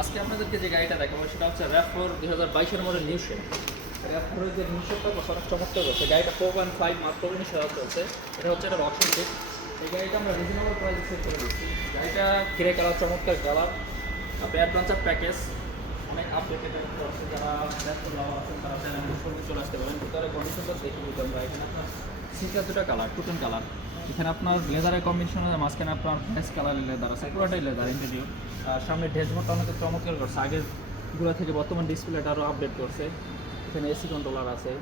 আজকে আপনাদেরকে যে গাড়িটা দেখাবো সেটা হচ্ছে RAV4 2022 model new shape. RAV4 যে নিউ শেপটা অনেক চমৎকার হচ্ছে। গাড়িটা 4.5 মাত্র 19,000 চলছে। এটা হচ্ছে একটা অপশন শেপ। এই গাড়িটা আমরা রিজনেবল প্রাইসে সেল করে দিচ্ছি। গাড়িটা গ্রে কালার, চমৎকার কালার। আপনি অ্যাডভেঞ্চার প্যাকেজ অনেক আপডেটেড একটা আছে। যারা ল্যাপটপ লাভার আছেন তারা চাইলে আমাদের শোরুমে চলে আসতে পারেন। ভিতরে কন্ডিশনটা দেখে দিতে আমরা এখানে আপনার সিটটা দুটো কালার, টুটেন কালার। এখানে আপনার লেদারের কম্বিনেশনের মাঝখানে আপনার ব্ল্যাক কালারের লেদার আছে, পুরোটাই লেদার ইন্টেরিয়র। আর সামনে ড্যাশবোর্ডটা অনেক চমৎকার করছে, আগের গুলো থেকে বর্তমান ডিসপ্লেটা আরও আপডেট করছে। এখানে এসি কন্ট্রোলার আছে।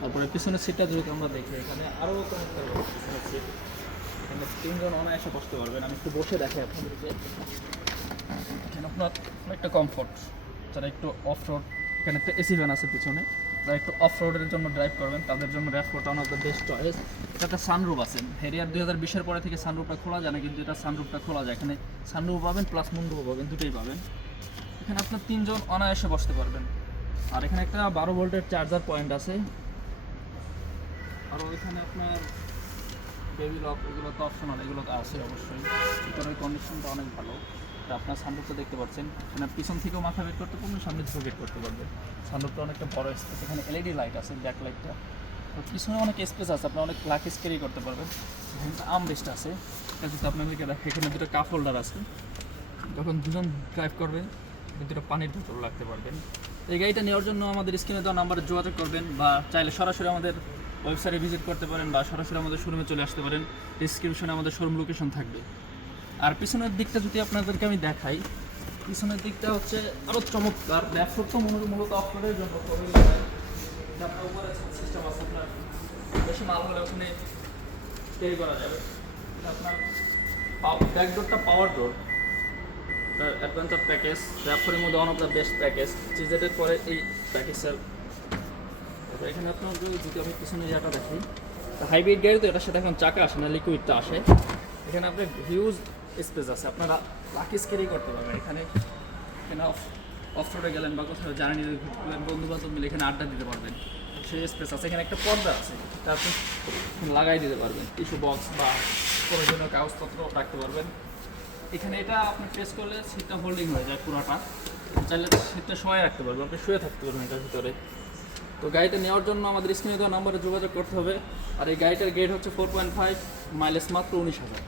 তারপরে পিছনের সিটটা যদি আমরা দেখি, এখানে আরও চমৎকার পিছনের সিট। এখানে তিনজন অনায়াসে বসতে পারবেন। আমি একটু বসে দেখাই আপনাদেরকে। এখানে আপনার অনেকটা কমফোর্ট, যারা একটু অফ রোড, এখানে একটা এসি ভ্যান আছে পিছনে, যারা একটু অফ রোডের জন্য ড্রাইভ করবেন তাদের জন্য RAV4টা one of the best choice. এটা একটা সানরুফ আছে। হেরিয়ার 2020-এর পরে থেকে সানরুফটা খোলা যায় না, কিন্তু এটা সানরুফটা খোলা যায়। এখানে সানরুফ পাবেন প্লাস মুন্ডুফ পাবেন, দুটোই পাবেন। এখানে আপনার তিনজন অনায়াসে বসতে পারবেন। আর এখানে একটা 12 ভোল্টের চার্জার পয়েন্ট আছে। আর এখানে আপনার বেবি লক, এগুলো তো অপশনাল, এগুলো তো আছে অবশ্যই। ভিতরের কন্ডিশনটা অনেক ভালো। আপনার সানরুফটা দেখতে পাচ্ছেন, মানে পিছন থেকেও মাথা বের করতে পারবেন, সামনে থেকেও বের করতে পারবেন। সানরুফটা অনেকটা বড় স্পেস। এখানে এলইডি লাইট আছে, ব্যাক লাইটটা। তো পিছনে অনেক স্পেস আছে, আপনি অনেক লাকেজ ক্যারি করতে পারবেন। এখানে আর্ম রেস্ট আছে, এটা যদি আপনাদেরকে দেখে, এখানে দুটো কাপ হোল্ডার আছে। যখন দুজন ড্রাইভ করবেন দুটো পানির বোতল রাখতে পারবেন। এই গাড়িটা নেওয়ার জন্য আমাদের স্ক্রিনে দেওয়া নাম্বারে যোগাযোগ করবেন, বা চাইলে সরাসরি আমাদের ওয়েবসাইটে ভিজিট করতে পারেন, বা সরাসরি আমাদের শোরুমে চলে আসতে পারেন। ডিসক্রিপশনে আমাদের শোরুম লোকেশন থাকবে। আর পিছনের দিকটা যদি আপনাদেরকে আমি দেখাই, পিছনের দিকটা হচ্ছে আরও চমৎকার। RAV4 তো মূলত অফরোডের জন্য আপনার উপরে সিস্টেম আছে, আপনার বেশি মাল হলে ওখানে ক্যারি করা যাবে। আপনার ব্যাকডোরটা পাওয়ার ডোর, অ্যাডভেঞ্চার প্যাকেজ। RAV4-এর মধ্যে one of the best package. চিজেটের পরে এই প্যাকেজের এখানে আপনার যদি আমি পিছনে জায়গাটা দেখি, হাইব্রিড গাড়ি তো এটার সাথে এখন চাকা আসে না, লিকুইডটা আসে। এখানে আপনার হিউজ স্পেস আছে, আপনারা লাকিজ ক্যারি করতে পারবেন। এখানে অফ রোডে গেলেন বা কোথাও জার্নি গেলেন, বন্ধু বান্ধব মিলে এখানে আড্ডা দিতে পারবেন, সেই স্পেস আছে। এখানে একটা পর্দা আছে, তা আপনি লাগাই দিতে পারবেন। টিস্যু বক্স বা প্রয়োজনীয় কাগজপত্র রাখতে পারবেন। এখানে এটা আপনি প্রেস করলে সিটটা হোল্ডিং হয়ে যায় পুরোটা, চাইলে সিটটা শোয়ে রাখতে পারবেন, আপনি শুয়ে থাকতে পারবেন এটার ভিতরে। তো গাড়িটা নেওয়ার জন্য আমাদের স্ক্রিনে দেওয়া নাম্বারে যোগাযোগ করতে হবে। আর এই গাড়িটার গেট হচ্ছে 4.5, মাইলেজ মাত্র 19,000।